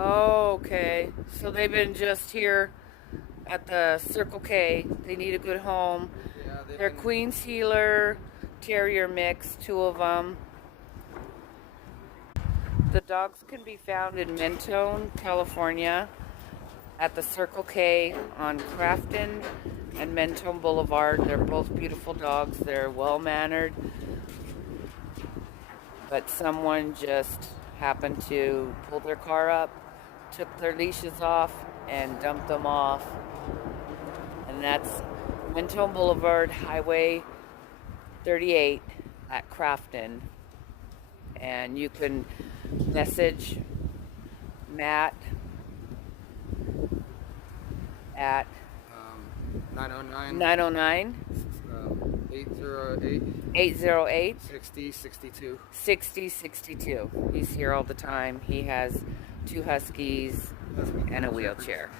Oh, okay. So they've been just here at the Circle K. They need a good home. Yeah, they've They're been. Queen's Healer Terrier mix, two of them. The dogs can be found in Mentone, California, at the Circle K on Crafton and Mentone Boulevard. They're both beautiful dogs. They're well mannered, but someone just happened to pull their car up, took their leashes off, and dumped them off. And that's Mentone Boulevard, Highway 38 at Crafton. And you can message Matt at 909 909 808 808 6062. 6062. He's here all the time. He has two huskies and a wheelchair.